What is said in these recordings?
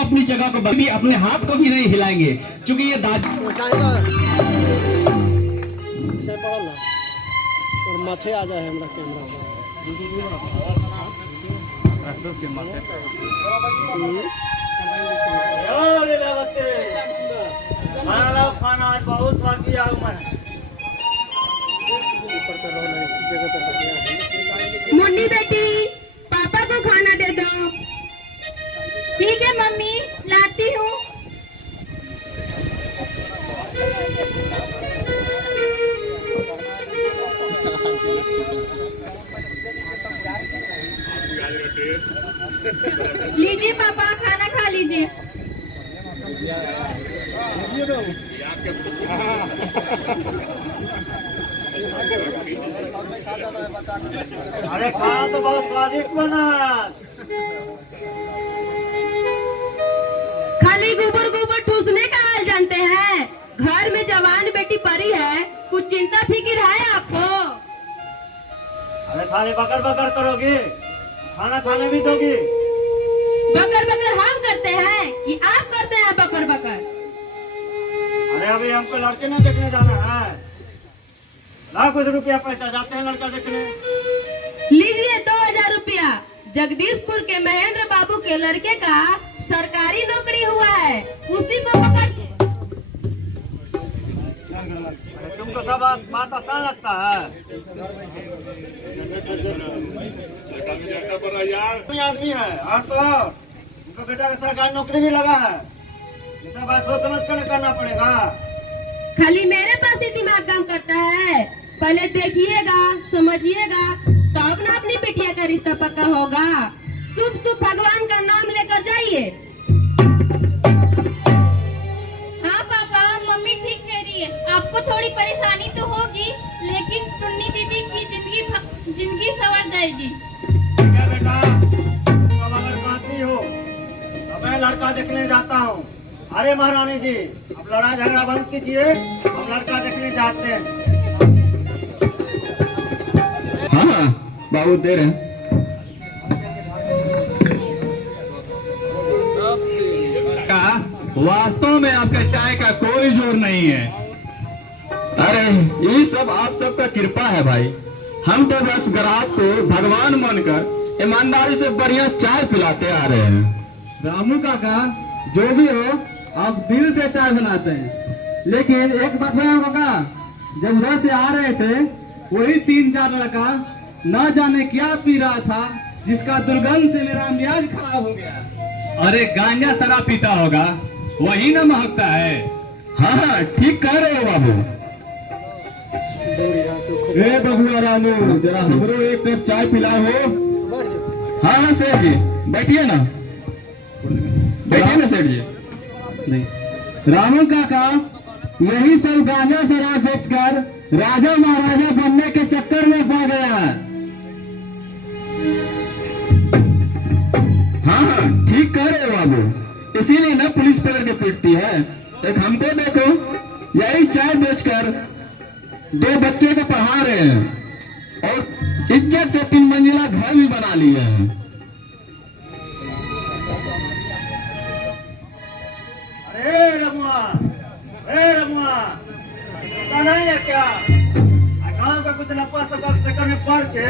अपनी जगह को भी अपने हाथ को भी नहीं हिलाएंगे क्योंकि ये दादी और माथे आ जाए हमरा कैमरा खाना आज बहुत बाकी आऊ मैं मुन्नी बेटी पापा को खाना दे दो। ठीक है मम्मी, लाती हूँ। लीजिए पापा, खाना खा लीजिए। अरे खाना तो बहुत स्वादिष्ट बना है। खाली गोबर गोबर ठूसने का हाल जानते हैं। घर में जवान बेटी परी है, कुछ चिंता फिक्र है आपको? अरे खाली बकर बकर करोगी, खाना खाने भी दोगी? बकर बकर हम करते हैं कि आप करते हैं बकर बकर? अरे अभी हमको लड़के ना देखने जाना है, लाख कुछ रुपया पैसा जाते हैं लड़का देखने। लीजिए 2000 रुपया। जगदीशपुर के महेंद्र बाबू के लड़के का सरकारी नौकरी हुआ है, उसी को पकड़िए। तुमको सब बात आसान लगता है। आदमी है और तो उनका बेटा का सरकारी नौकरी भी लगा है, ये सब बात सोच समझ कर करना पड़ेगा। खाली मेरे पास ही दिमाग काम करता है। पहले देखिएगा, समझिएगा, तब ना अपनी बिटिया का रिश्ता पक्का होगा। शुभ शुभ भगवान का नाम लेकर जाइए। हाँ पापा, मम्मी ठीक कह रही है। आपको थोड़ी परेशानी तो होगी, लेकिन टुन्नी दीदी की जिंदगी संवर जाएगी। क्या बेटा, तुम अगर साथी हो तो मैं लड़का देखने जाता हूँ। अरे महारानी जी, अब लड़ाई झगड़ा बंद कीजिए, हम लड़का देखने जाते हैं। हाँ बाबू दे रहे हैं। वास्तव में आपके चाय का कोई जोर नहीं है। अरे ये सब आप सबका कृपा है भाई। हम तो बस ग्राहक को भगवान मानकर ईमानदारी से बढ़िया चाय पिलाते आ रहे हैं। रामू काका, जो भी हो आप दिल से चाय बनाते हैं, लेकिन एक बात है काका, जब घर से आ रहे थे वही 3-4 लड़का न जाने क्या पी रहा था, जिसका दुर्गंध से मेरा मिजाज खराब हो गया। अरे गांजा शराब पीता होगा, वही ना महकता है। हाँ हाँ ठीक कह रहे हो बाबू। ए बबुआ रामू, जरा हमरो एक कप चाय पिला हो। हाँ हाँ सेठ जी, बैठिए ना, बैठिए ना सेठ जी। रामू काका यही सब गांजा शराब बेचकर राजा महाराजा बनने के चक्कर में पड़ गया है। हाँ हाँ ठीक कह रहे हो बाबू, इसीलिए ना पुलिस पकड़ के पीटती है। एक हमको देखो, यही चाय बेचकर 2 बच्चे को पढ़ा रहे हैं और इज्जत से 3 मंजिला घर भी बना लिए हैं। अरे रमुआ, पता नहीं है क्या, गाँव के कुछ लपा सपा के चक्कर में पड़ के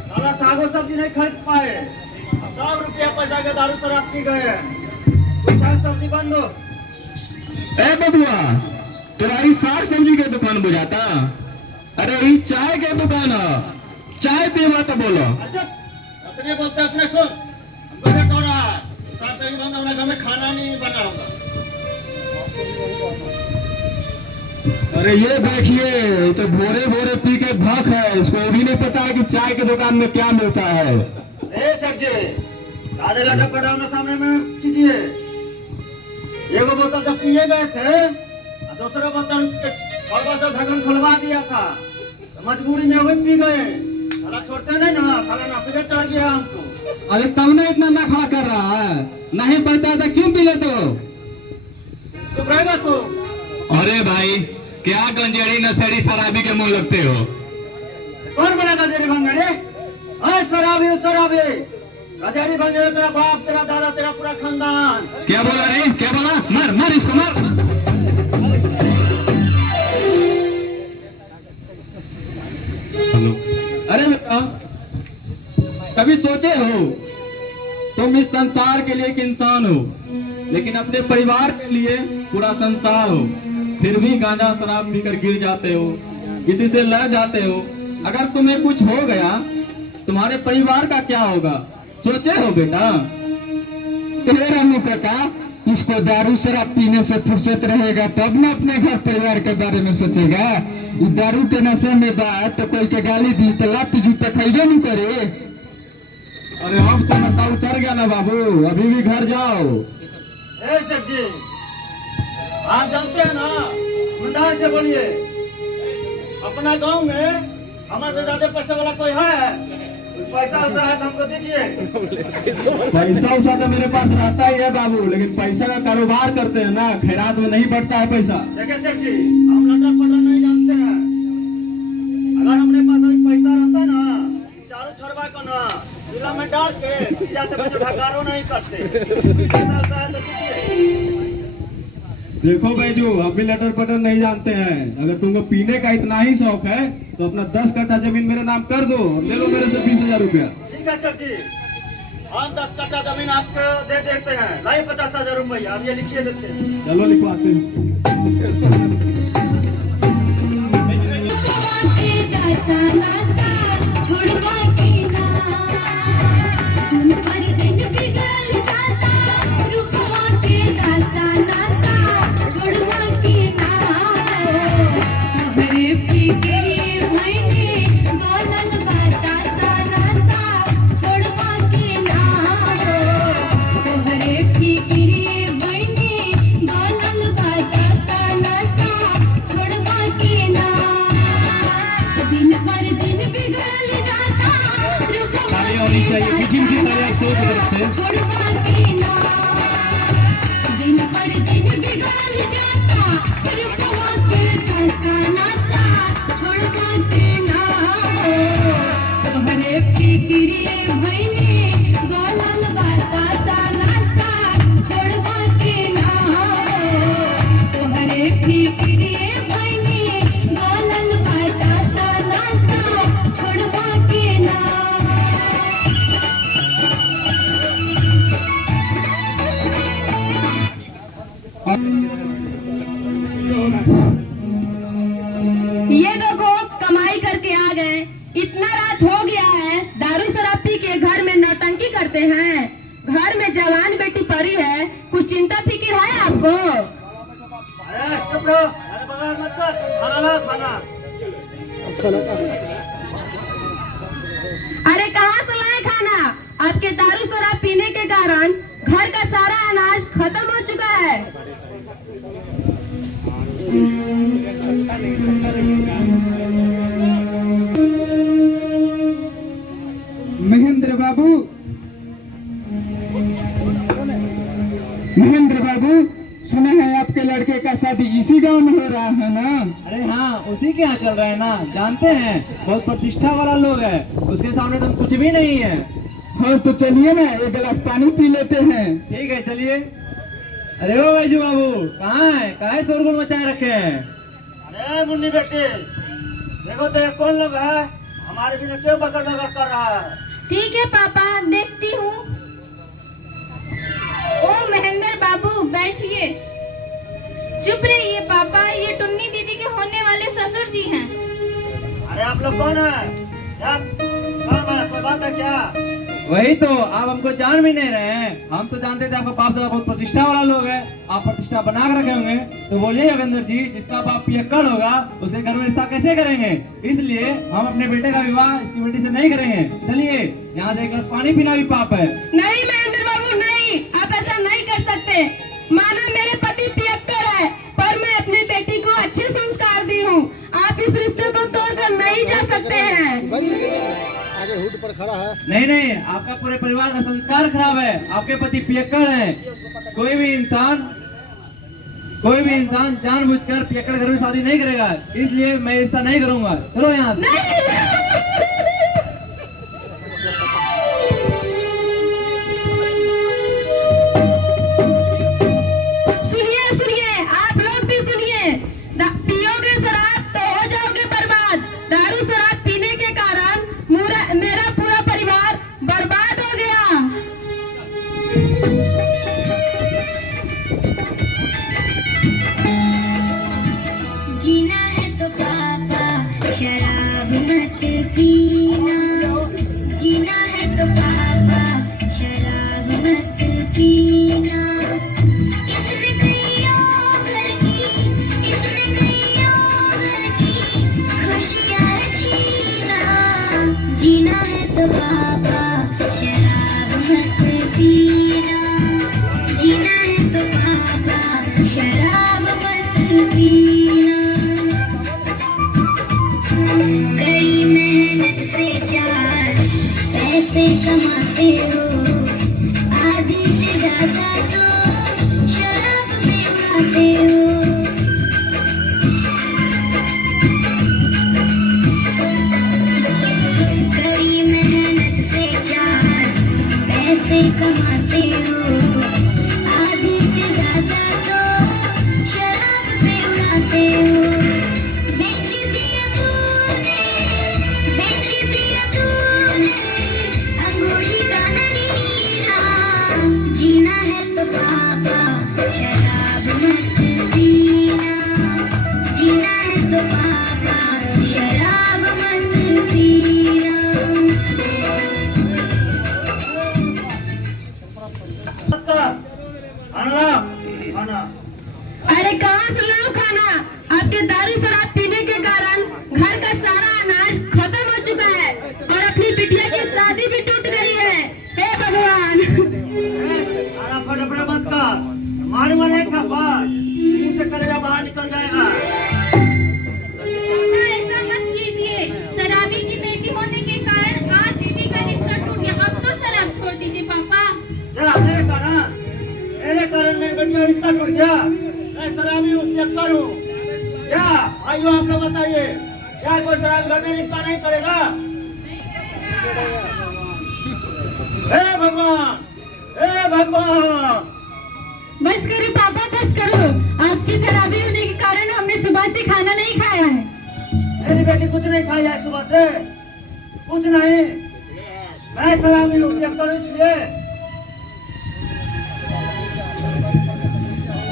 साला सागो सब्जी नहीं खरीद पाए। 100 रुपया पैसा के दारू शराब पी गए हैं। कुछ साग सब्जी बंद हो। ए बबुआ, तेरा ही साग सब्जी के दुकान बुझाता? अरे ये चाय के दुकान है, चाय पीवा तो बोलो। अच्छा, अपने बोलते अपने सुन। हमको लेट हो रहा है। साग सब्जी बंद होने घर में खाना नहीं बना होगा। अरे ये देखिए, ये तो भोरे भोरे पी के भूख है, इसको भी नहीं पता है कि चाय के दुकान में क्या मिलता है। ए सर जी, आधे घंटे पड़ा सामने में कीजिए। एगो बोतल जब पिए गए थे, और दूसरा बोतल और से ढक्कन खुलवा दिया था, तो मजबूरी में वही पी गए। साला छोड़ते नहीं ना, साला नशे चढ़ गया हमको। अरे तब ना इतना नखरा कर रहा है, नहीं पड़ता था क्यों पी लेते हो? चुप रहेगा तू। अरे भाई, क्या गंजेड़ी नशेड़ी शराबी के मुंह लगते हो? कौन बना गजेरी भंगड़े? हाँ शराबी शराबी, गजेरी भंगड़े तेरा बाप, तेरा दादा, तेरा पूरा खानदान। क्या बोला रे, क्या बोला? मार मार इसको, मार। हेलो। अरे बेटा, कभी सोचे हो तुम इस संसार के लिए एक इंसान हो, लेकिन अपने परिवार के लिए पूरा संसार हो, फिर भी गांजा शराब पीकर गिर जाते हो, किसी से लड़ जाते हो। अगर तुम्हें कुछ हो गया, तुम्हारे परिवार का क्या होगा? सोचे हो बेटा? रामू काका, इसको दारू शराब पीने से फुर्सत रहेगा तब ना अपने घर परिवार के बारे में सोचेगा। ये दारू के नशे में बात तो कोई के गाली दी तो लात जूता खाइबे नहीं करे। अरे अब तो नशा उतर गया ना बाबू, अभी भी घर जाओ। ए सर जी, आप जानते हैं ना, ईमानदारी से बोलिए, अपना गांव में हमारे ज्यादा पैसे वाला कोई है? पैसा वैसा है तो हमको दीजिए। पैसा उसा तो मेरे पास रहता ही है बाबू, लेकिन पैसा का कारोबार करते हैं ना, खैरात में नहीं बढ़ता है पैसा। देखिए सेठ जी, हम लटक पटक नहीं जानते हैं। अगर हमने पास अभी पैसा रहता ना, चारों छड़वा को ना जिला में डाल के जाते बजे ढकारो नहीं करते। पैसा वैसा है तो दीजिए। देखो बैजू, हम भी लटर पटर नहीं जानते हैं। अगर तुमको पीने का इतना ही शौक है तो अपना 10 कट्ठा जमीन मेरे नाम कर दो, ले लो मेरे से 20,000 रुपया। ठीक है सर जी, हम 10 कट्ठा जमीन आपको दे देते हैं। लाइए 50,000 रुपया, आप ये लिखिए देते हैं। चलो लिखवाते हैं। ये देखो, कमाई करके आ गए। इतना रात हो गया है, दारू शराब पी के घर में नौटंकी करते हैं। घर में जवान बेटी पड़ी है, कुछ चिंता फिक्र है आपको? चुप रहो, अरे बगैर मत कर, खाना ला खाना। अरे कहाँ से लाए खाना? आपके दारू शराब पीने के कारण घर का सारा अनाज खत्म हो चुका है। महेंद्र बाबू, महेंद्र बाबू, सुना है आपके लड़के का शादी इसी गांव में हो रहा है ना? अरे हाँ, उसी के यहाँ चल रहा है ना, जानते हैं, बहुत प्रतिष्ठा वाला लोग है, उसके सामने तुम कुछ भी नहीं है। हाँ तो चलिए ना, एक गिलास पानी पी लेते हैं। ठीक है चलिए। अरे ओ बैजू बाबू, कहाँ है शोरगुल मचाए रखे हैं? अरे मुन्नी बेटी, देखो देखो तो ये कौन लोग है, हमारे बिना क्यों बकर बकर कर रहा है। ठीक है पापा, देखती हूँ। ओ महेंद्र बाबू, बैठिए। चुप रहिए पापा, ये टुन्नी दीदी के होने वाले ससुर जी हैं। अरे आप लोग कौन है, क्या काम है, कोई बात है क्या? वही तो, आप हमको जान भी नहीं रहे हैं। हम तो जानते थे आपका बाप दादा बहुत प्रतिष्ठा वाला लोग है, आप प्रतिष्ठा बना कर रखे होंगे। तो बोलिए योगेंद्र जी, जिसका बाप पियक्कड़ होगा उसे घर में रिश्ता कैसे करेंगे? इसलिए हम अपने बेटे का विवाह इसकी बेटी से नहीं करेंगे। चलिए, यहाँ से एक गिलास पानी पीना भी पाप है। नहीं महेंद्र बाबू नहीं, आप ऐसा नहीं कर सकते। माना मेरे पति पियक्कड़ है, पर मैं अपनी बेटी को अच्छे संस्कार दी हूँ। आप इस रिश्ते को तोड़कर नहीं जा सकते हैं। नहीं नहीं, आपका पूरे परिवार का संस्कार खराब है। आपके पति पियक्कड़ हैं। कोई भी इंसान जानबूझकर पियक्कड़ घर में शादी नहीं करेगा। इसलिए मैं रिश्ता नहीं करूंगा। चलो यहाँ से। सुनिए सुनिए, आप लोग भी सुनिए। पियोगे शराब तो हो जाओगे बर्बाद। दारू शराब पीने के कारण मेरा पूरा परिवार बर्बाद हो गया। जीना है तो पापा शराब मत पीना, जीना है तो पापा शराब मत पीना। इसने कईयों घर की खुशियाँ छीना, जीना है तो पापा शराब मत पीना, जीना है तो पापा शराब मत पीना। कड़ी मेहनत से 4 पैसे कमाते हो, आधी से ज्यादा तो शराब में उड़ाते हो। कड़ी मेहनत से 4 पैसे कमाते हो, आधी से ज्यादा तो शराब में उड़ाते हो। बेच दिया तूने अंगूठी का नगीना, जीना है तो पापा शराब मत पीना, जीना है तो पापा शराब मत पीना। खाना अरे कहाँ से लाऊं खाना? आपके दारू शराब पीने के कारण घर का सारा अनाज खत्म हो चुका है और अपनी बिटिया की शादी भी टूट गई है। हे भगवान! खाना फटाफट मत कर, मार मार एक थप्पड़ मुंह से कलेजा बाहर निकल जाएगा। पापा ऐसा मत कीजिए, शराबी की बेटी होने के कारण आज दीदी का रिश्ता टूट गया। अब तो शराब छोड़ दीजिए पापा। क्या मेरे कारण मेरी बेटी का रिश्ता टूट गया? मैं शराबी हूँ, पियक्कड़ हूँ क्या? आइयो आप लोग बताइए, क्या कोई शराब घर में रिश्ता नहीं करेगा? हे भगवान, हे भगवान! बस करो पापा, बस करो। आपकी शराबी होने के कारण हमने सुबह से खाना नहीं खाया है। मेरी बेटी कुछ नहीं खाई है सुबह से, कुछ नहीं। मैं शराबी हूँ, पियक्कड़ इसलिए।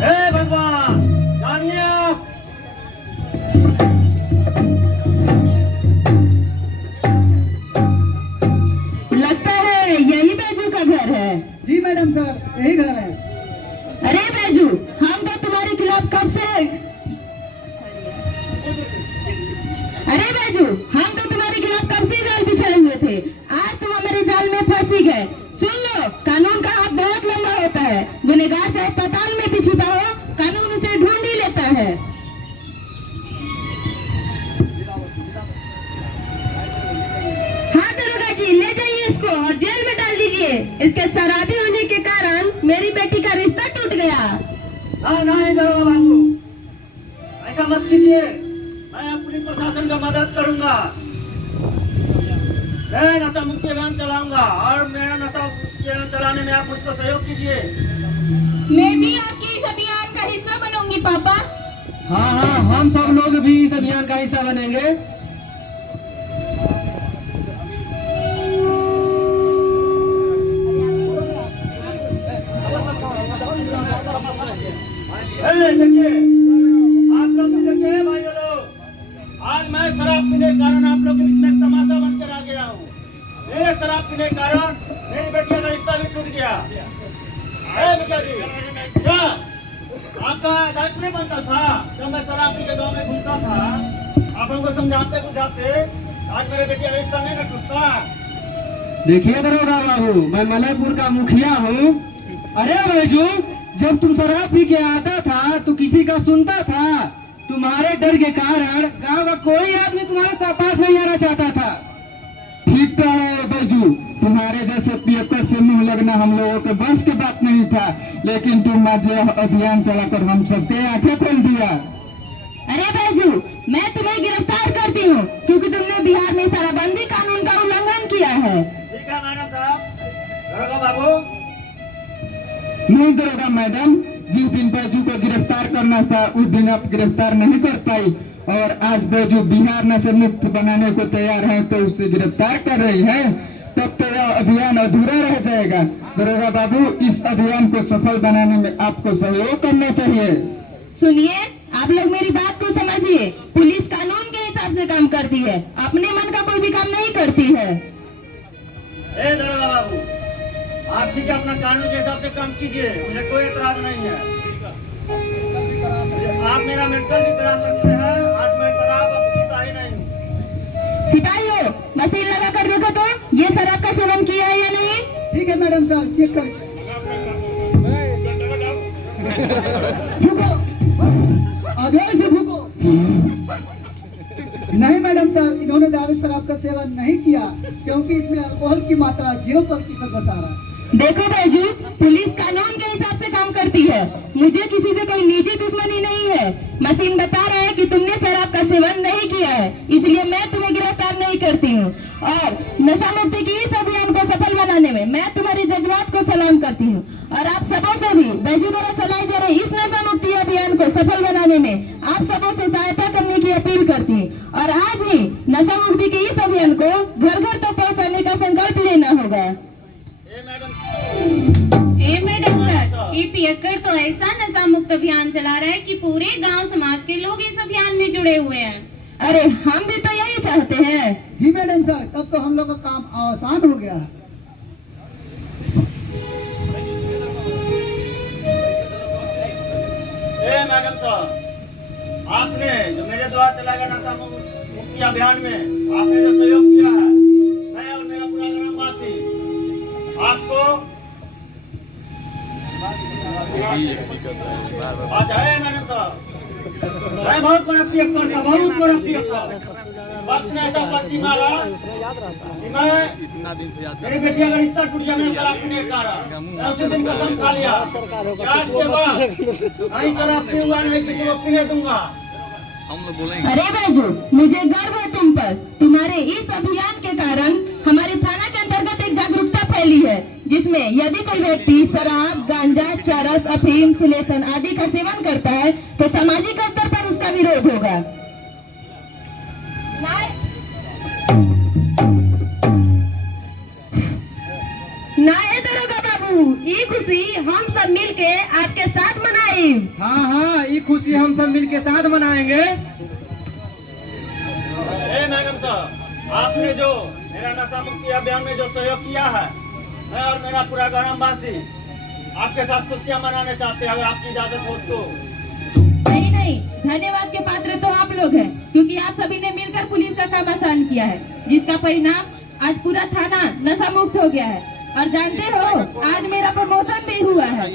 हे भगवान, जानिए आप। लगता है यही बैजू का घर है। जी मैडम सर, यही घर है। अरे बैजू, हम तो तुम्हारे खिलाफ कब से अरे बैजू, हम तो तुम्हारे खिलाफ कब से जाल बिछाए हुए थे। आज तुम हमारे जाल में फंसी गए। सुन लो, कानून का हाथ बहुत लंबा होता है। गुनहगार चाहे पाताल में भी छिपा हो, कानून उसे ढूंढ ही लेता है। हाँ दरोगा जी, ले जाइए इसको और जेल में डाल दीजिए। इसके शराबी होने के कारण मेरी बेटी का रिश्ता टूट गया। नहीं दरोगा बाबू, ऐसा मत कीजिए। मैं पुलिस प्रशासन का मदद करूंगा। मैं नशा मुक्ति अभियान चलाऊंगा और मेरा नशा मुक्ति अभियान चलाने में आप मुझको सहयोग कीजिए। मैं भी आपकी इस अभियान का हिस्सा बनूंगी पापा। हाँ हाँ, हम सब लोग भी इस अभियान का हिस्सा बनेंगे। देखिए, आप लोग भी देखिए भाइयों लोग, आज मैं शराब पीने के कारण आप लोग के बीच में एक तमाशा बनकर आ गया हूँ। मेरे शराब पीने के कारण मेरी बेटिया का रिश्ता भी टूट गया। बेटिया जी, क्या आपका दायित्व नहीं बनता था जब मैं शराब पी के गाँव में घूमता था, आप हमको समझाते बुझाते, आज मेरे बेटिया का रिश्ता नहीं न टूटता। देखिए दरोगा बाबू, मैं मलयपुर का मुखिया हूँ। अरे बैजू, जब तुम शराब पी के आता था तो किसी का सुनता था? तुम्हारे डर के कारण गांव का कोई आदमी तुम्हारे पास नहीं आना चाहता था। ठीक तो है बैजू, तुम्हारे जैसे पियक्कड़ से मुंह लगना हम लोगों के बस की बात नहीं था, लेकिन तुम आज यह अभियान चलाकर हम सबके आंखें खोल दिया। अरे बैजू, मैं तुम्हें गिरफ्तार करती हूँ क्योंकि तुमने बिहार में शराबबंदी कानून का उल्लंघन किया है। ठीक है मैडम साहब। दरोगा बाबू, नहीं दरोगा मैडम, जिस दिन बैजू को गिरफ्तार करना था उस दिन आप गिरफ्तार नहीं कर पाई, और आज बैजू बिहार नशे मुक्त बनाने को तैयार है तो उसे गिरफ्तार कर रही है, तब तो यह अभियान अधूरा रह जाएगा। दरोगा बाबू, इस अभियान को सफल बनाने में आपको सहयोग करना चाहिए। सुनिए, आप लोग मेरी बात को समझिए। पुलिस कानून के हिसाब से काम करती है, अपने मन का कोई भी काम नहीं करती है। ए दरोगा बाबू, आप ठीक है अपना कानून के हिसाब से काम कीजिए, मुझे कोई एतराज नहीं है। आप मेरा मेडिकल भी करा सकते हैं, आज मैं शराब अब पीता ही नहीं हूँ। सिपाहियों, मशीन लगा कर देखो तो ये शराब का सेवन किया है या नहीं। ठीक है मैडम साहब, चेक कर। फूको, आगे से फूको। नहीं मैडम साहब, इन्होंने दारू शराब का सेवन नहीं किया क्योंकि इसमें अल्कोहल की मात्रा 0% बता रहा है। देखो बैजू, पुलिस कानून के हिसाब से काम करती है, मुझे किसी से कोई निजी दुश्मनी नहीं है। मशीन बता रहा है कि तुमने शराब का सेवन नहीं किया है, इसलिए मैं तुम्हें गिरफ्तार नहीं करती हूँ। और नशा मुक्ति की इस अभियान को सफल बनाने में मैं तुम्हारे जज्बात को सलाम करती हूँ, और आप सबों से भी बैजू द्वारा चलाए जा रहे इस नशा मुक्ति अभियान को सफल बनाने में आप सबों से सहायता करने की अपील करती हूँ। और आज ही नशा मुक्ति के इस अभियान को घर घर तक पहुँचाने का संकल्प लेना होगा। ए मैडम सर, ये पियक्कड़ तो ऐसा नशा मुक्त अभियान चला रहा है कि पूरे गांव समाज के लोग इस अभियान में जुड़े हुए हैं। अरे हम भी तो यही चाहते हैं। जी मैडम साहब, तब तो हम लोग का काम आसान हो गया है। ए मैडम साहब, आपने जो मेरे द्वारा चलाया गया नशा मुक्ति अभियान में आपने जो सहयोग किया है, मैं और मेरा पूरा ग्रामवासी आपको आज है मैडम साहब, मैं बहुत बड़ा पियक्कड़ था, बहुत बड़ा पियक्कड़। वक्त ने ऐसा पट्टी मारा कि मैं मेरी बेटिया का रिश्ता टूट गया मेरे शराब पीने के कारण। मैं उसी दिन कसम खा लिया कि आज के बाद नहीं शराब पीऊंगा, नहीं किसी को पीने दूंगा। अरे बैजू, मुझे गर्व है तुम पर। तुम्हारे इस अभियान के कारण हमारे थाना के अंतर्गत एक जागरूकता फैली है, जिसमें यदि कोई व्यक्ति शराब, गांजा, चरस, अफीम, सुलेसन आदि का सेवन करता है तो सामाजिक स्तर पर उसका विरोध होगा। नाये दरोगा बाबू, ये खुशी हम सब मिलके आपके साथ मनाई। हाँ हाँ, ये खुशी हम सब मिलके साथ मनाएंगे। ए मैडम साहब, आपने जो मेरा नशा मुक्ति अभियान में जो सहयोग किया है, मैं और मेरा पूरा ग्रामवासी आपके साथ खुशियां मनाने चाहते हैं, अगर आपकी इजाजत हो तो। नहीं नहीं, धन्यवाद के पात्र तो आप लोग हैं, क्योंकि आप सभी ने मिलकर पुलिस का काम आसान किया है, जिसका परिणाम आज पूरा थाना नशा मुक्त हो गया है। और जानते हो, आज मेरा प्रमोशन भी हुआ है।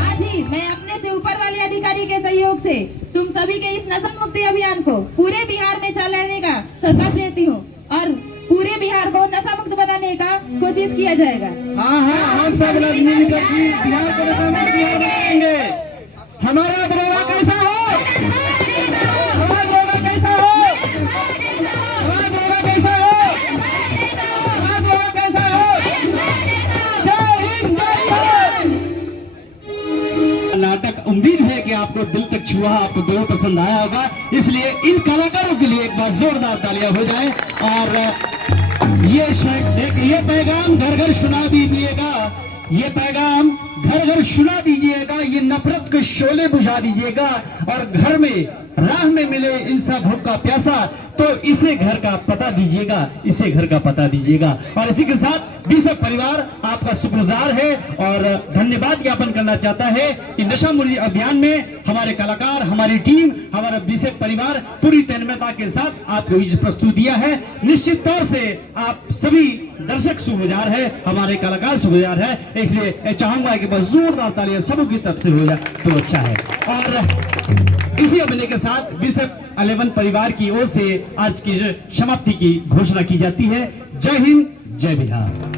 आज ही मैं अपने से ऊपर वाले अधिकारी के सहयोग से तुम सभी के इस नशा मुक्ति अभियान को पूरे बिहार में चलाने का संकल्प लेती हूँ, और पूरे बिहार को नशा मुक्त बनाने का कोशिश किया जाएगा। हाँ हाँ, हम सब लोग मिलकर बिहार को नशा मुक्त बनाएंगे। हमारा दरोगा कैसा हो? हमारा दरोगा कैसा हो? हमारा दरोगा कैसा हो? हमारा दरोगा कैसा हो? जय हिंद, जय हिंद। नाटक उम्मीद है कि आपको दिल तक छुआ, आपको जरूर पसंद आया होगा, इसलिए इन कलाकारों के लिए एक बार जोरदार तालियां हो जाए। और ये पैगाम घर घर सुना दीजिएगा, ये पैगाम घर घर सुना दीजिएगा, ये नफरत के शोले बुझा दीजिएगा, और घर में राह में मिले इंसान भूखा प्यासा तो इसे घर का पता दीजिएगा, इसे घर का पता दीजिएगा। और इसी के साथ बीसेफ परिवार आपका शुक्रगुजार है और धन्यवाद ज्ञापन करना चाहता है कि नशा मुक्ति अभियान में हमारे कलाकार, हमारी टीम, हमारा बीसेफ परिवार पूरी तन्मयता के साथ आपको ये प्रस्तुत दिया है। निश्चित तौर से आप सभी दर्शक शुक्रगुजार है, हमारे कलाकार शुक्रगुजार है, इसलिए चाहूंगा कि बस जोरदार तालियां सबों की तरफ से हो जाए तो अच्छा है। और इसी अभिनय के साथ बीसेफ 11 परिवार की ओर से आज की समाप्ति की घोषणा की जाती है। जय हिंद, जय बिहार।